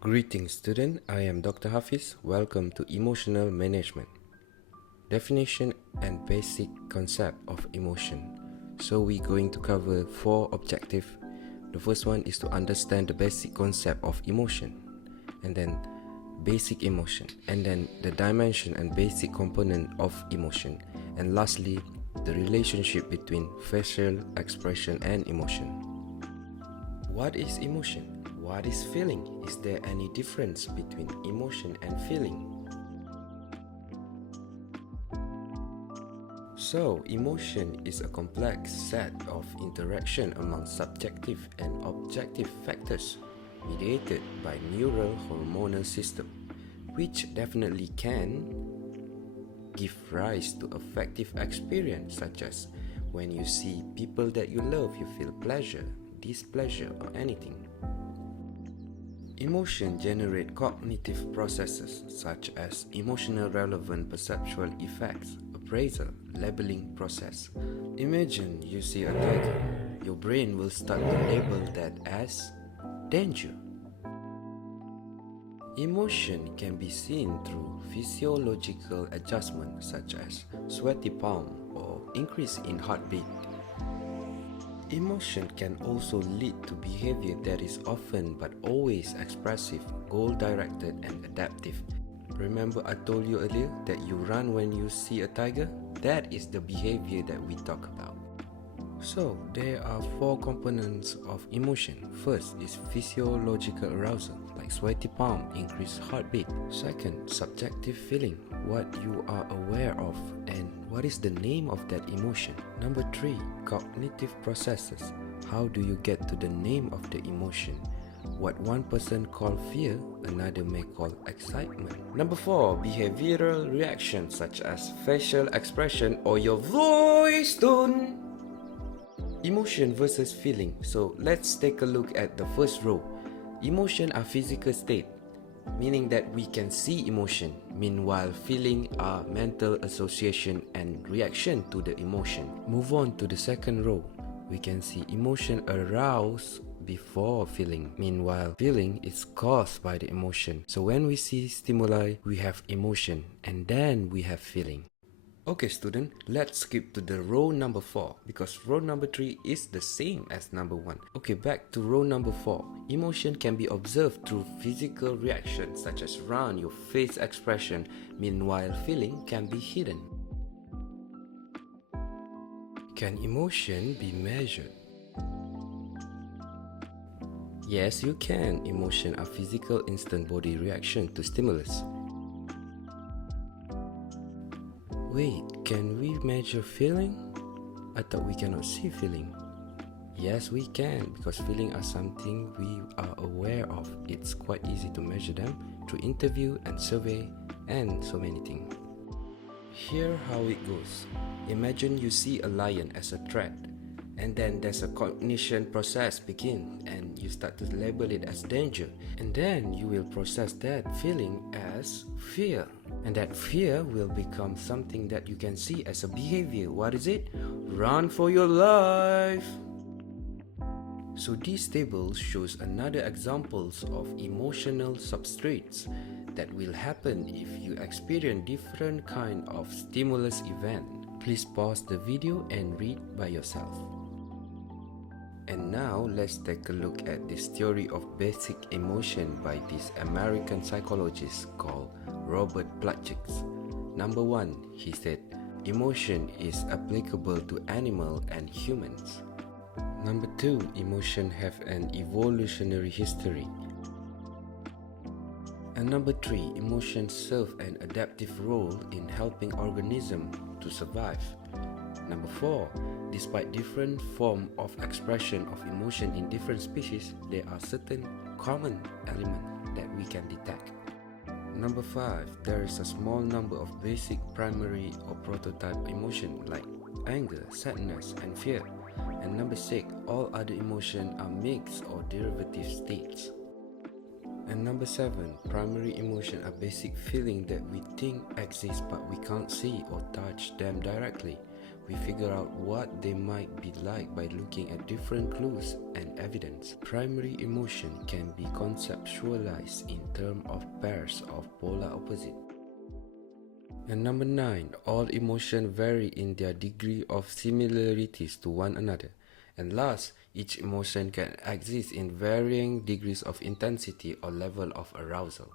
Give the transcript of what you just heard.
Greetings student, I am Dr. Hafiz. Welcome to Emotional Management. Definition and basic concept of emotion. So we're going to cover 4 objectives. The first one is to understand the basic concept of emotion, and then basic emotion, and then the dimension and basic component of emotion, and lastly, the relationship between facial expression and emotion. What is emotion? What is feeling? Is there any difference between emotion and feeling? So, emotion is a complex set of interaction among subjective and objective factors mediated by neural hormonal system, which definitely can give rise to affective experience, such as when you see people that you love, you feel pleasure, displeasure, or anything. Emotion generate cognitive processes such as emotional relevant perceptual effects, appraisal, labeling process. Imagine you see a tiger. Your brain will start to label that as danger. Emotion can be seen through physiological adjustments such as sweaty palm or increase in heartbeat. Emotion can also lead to behavior that is often but always expressive, goal-directed, and adaptive. Remember I told you earlier that you run when you see a tiger? That is the behavior that we talk about. So, there are 4 components of emotion. First is physiological arousal, like sweaty palm, increased heartbeat. Second, subjective feeling, what you are aware of and what is the name of that emotion. Number 3, cognitive processes, how do you get to the name of the emotion. What one person calls fear, another may call excitement. Number 4, behavioral reactions such as facial expression or your voice tone. Emotion versus feeling. So let's take a look at the first row. Emotion are physical state, meaning that we can see emotion. Meanwhile, feeling are mental association and reaction to the emotion. Move on to the second row. We can see emotion aroused before feeling. Meanwhile, feeling is caused by the emotion. So when we see stimuli, we have emotion and then we have feeling. Okay student, let's skip to the row number 4 because row number 3 is the same as number 1. Okay, back to row number 4. Emotion can be observed through physical reactions such as round your face expression. Meanwhile, feeling can be hidden. Can emotion be measured? Yes, you can. Emotion are physical instant body reaction to stimulus. Wait, can we measure feeling? I thought we cannot see feeling. Yes, we can, because feeling are something we are aware of. It's quite easy to measure them through interview and survey and so many things. Here how it goes. Imagine you see a lion as a threat, and then there's a cognition process begin and you start to label it as danger, and then you will process that feeling as fear, and that fear will become something that you can see as a behavior. What is it? Run for your life. So this table shows another examples of emotional substrates that will happen if you experience different kind of stimulus event. Please pause the video and read by yourself. And now let's take a look at this theory of basic emotion by this American psychologist called Robert Plutchik. Number 1, he said, emotion is applicable to animal and humans. Number 2, emotion have an evolutionary history. And number 3, emotions serve an adaptive role in helping organisms to survive. Number 4, despite different forms of expression of emotion in different species, there are certain common elements that we can detect. Number 5, there is a small number of basic primary or prototype emotion like anger, sadness, and fear. And number 6, all other emotions are mixed or derivative states. And number 7, primary emotion are basic feelings that we think exist but we can't see or touch them directly. We figure out what they might be like by looking at different clues and evidence. Primary emotion can be conceptualized in terms of pairs of polar opposites. And number 9, all emotions vary in their degree of similarities to one another. And last, each emotion can exist in varying degrees of intensity or level of arousal.